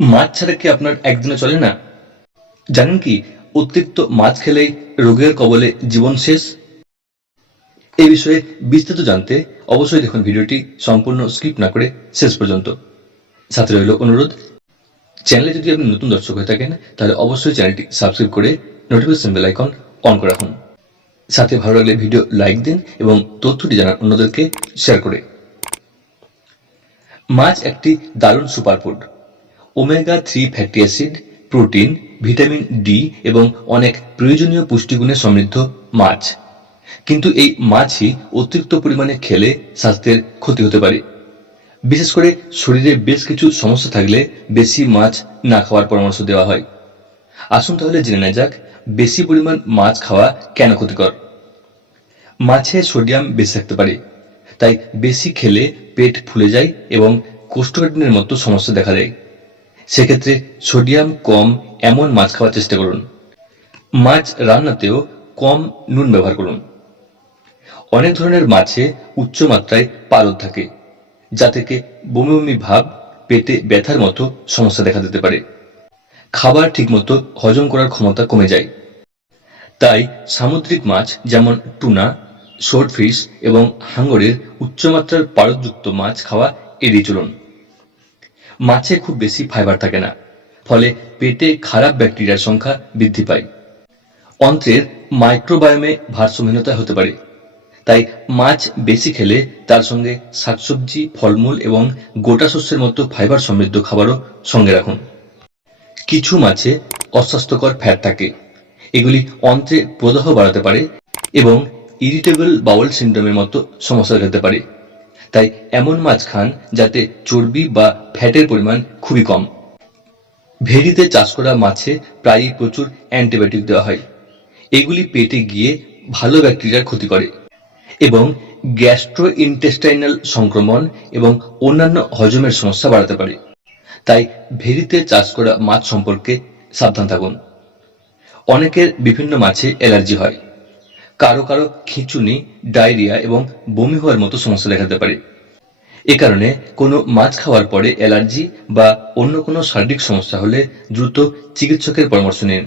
মাছ ছাড়া কি আপনার একদিনে চলে না? জানেন কি, অতিরিক্ত মাছ খেলেই রোগের কবলে জীবন শেষ? এই বিষয়ে বিস্তারিত জানতে অবশ্যই দেখুন ভিডিওটি সম্পূর্ণ স্কিপ না করে শেষ পর্যন্ত। সাথে রইল অনুরোধ, চ্যানেলে যদি আপনি নতুন দর্শক হয়ে থাকেন, তাহলে অবশ্যই চ্যানেলটি সাবস্ক্রাইব করে নোটিফিকেশন বেল আইকন অন করে রাখুন। সাথে ভালো লাগলে ভিডিও লাইক দিন এবং তথ্যটি জানান অন্যদেরকে শেয়ার করে। মাছ একটি দারুণ superfood. Omega three fatty acid protein vitamin D এবং অনেক প্রয়োজনীয় পুষ্টিগুণে সমৃদ্ধ মাছ। কিন্তু এই মাছই অতিরিক্ত পরিমাণে খেলে স্বাস্থ্যের ক্ষতি হতে পারে। বিশেষ করে শরীরে বেশ কিছু সমস্যা থাকলে বেশি মাছ না খাওয়ার পরামর্শ দেওয়া হয়। আসুন তাহলে জেনে নেওয়া যাক, বেশি পরিমাণ মাছ খাওয়া কেন ক্ষতিকর? মাছে সোডিয়াম বেশি থাকতে পারে, তাই বেশি খেলে পেট ফুলে যায় এবং কোষ্ঠকাঠিন্যের মতো সমস্যা দেখা দেয়। সেক্ষেত্রে সোডিয়াম, কম, এমন মাছ খাওয়ার চেষ্টা করুন। মাছ রান্নাতেও কম নুন ব্যবহার করুন। অনেক ধরনের মাছে উচ্চ মাত্রায় পারদ থাকে, যা থেকে বমি বমি ভাব, পেটে ব্যথার মতো সমস্যা দেখা দিতে পারে। খাবার ঠিকমতো হজম করার ক্ষমতা কমে যায়। তাই সামুদ্রিক মাছ যেমন টুনা ফিশ এবং হাঙ্গরের উচ্চমাত্রার পারদযুক্ত মাছ খাওয়া এড়িয়ে চলুন। মাছে খুব বেশি ফাইবার থাকে না। ফলে পেটে খারাপ ব্যাকটেরিয়ার সংখ্যা বৃদ্ধি পায়। অন্ত্রের মাইক্রোবায়োমে ভারসাম্যহীনতা হতে পারে। তাই মাছ বেশি খেলে তার সঙ্গে শাকসবজি, ফলমূল এবং গোটা শস্যের মতো ফাইবার সমৃদ্ধ খাবারও সঙ্গে রাখুন। কিছু মাছে অস্বাস্থ্যকর ফ্যাট থাকে। এগুলি অন্ত্রে প্রদাহ বাড়াতে পারে এবং ইরিটেবল বাউল সিন্ড্রোমের মতো সমস্যা দেখাতে পারে। তাই এমন মাছ খান যাতে চর্বি বা ফ্যাটের পরিমাণ খুবই কম। ভেড়িতে চাষ করা মাছে প্রায়ই প্রচুর অ্যান্টিবায়োটিক দেওয়া হয়। এগুলি পেটে গিয়ে ভালো ব্যাকটেরিয়ার ক্ষতি করে এবং গ্যাস্ট্রো ইন্টেস্টাইনাল সংক্রমণ এবং অন্যান্য হজমের সমস্যা বাড়াতে পারে। তাই ভেড়িতে চাষ করা মাছ সম্পর্কে সাবধান থাকুন। অনেকের বিভিন্ন মাছে অ্যালার্জি হয়। কারও কারও খিঁচুনি, ডায়রিয়া এবং বমি হওয়ার মতো সমস্যা দেখাতে পারে। এ কারণে কোনো মাছ খাওয়ার পরে অ্যালার্জি বা অন্য কোনো শারীরিক সমস্যা হলে দ্রুত চিকিৎসকের পরামর্শ নিন।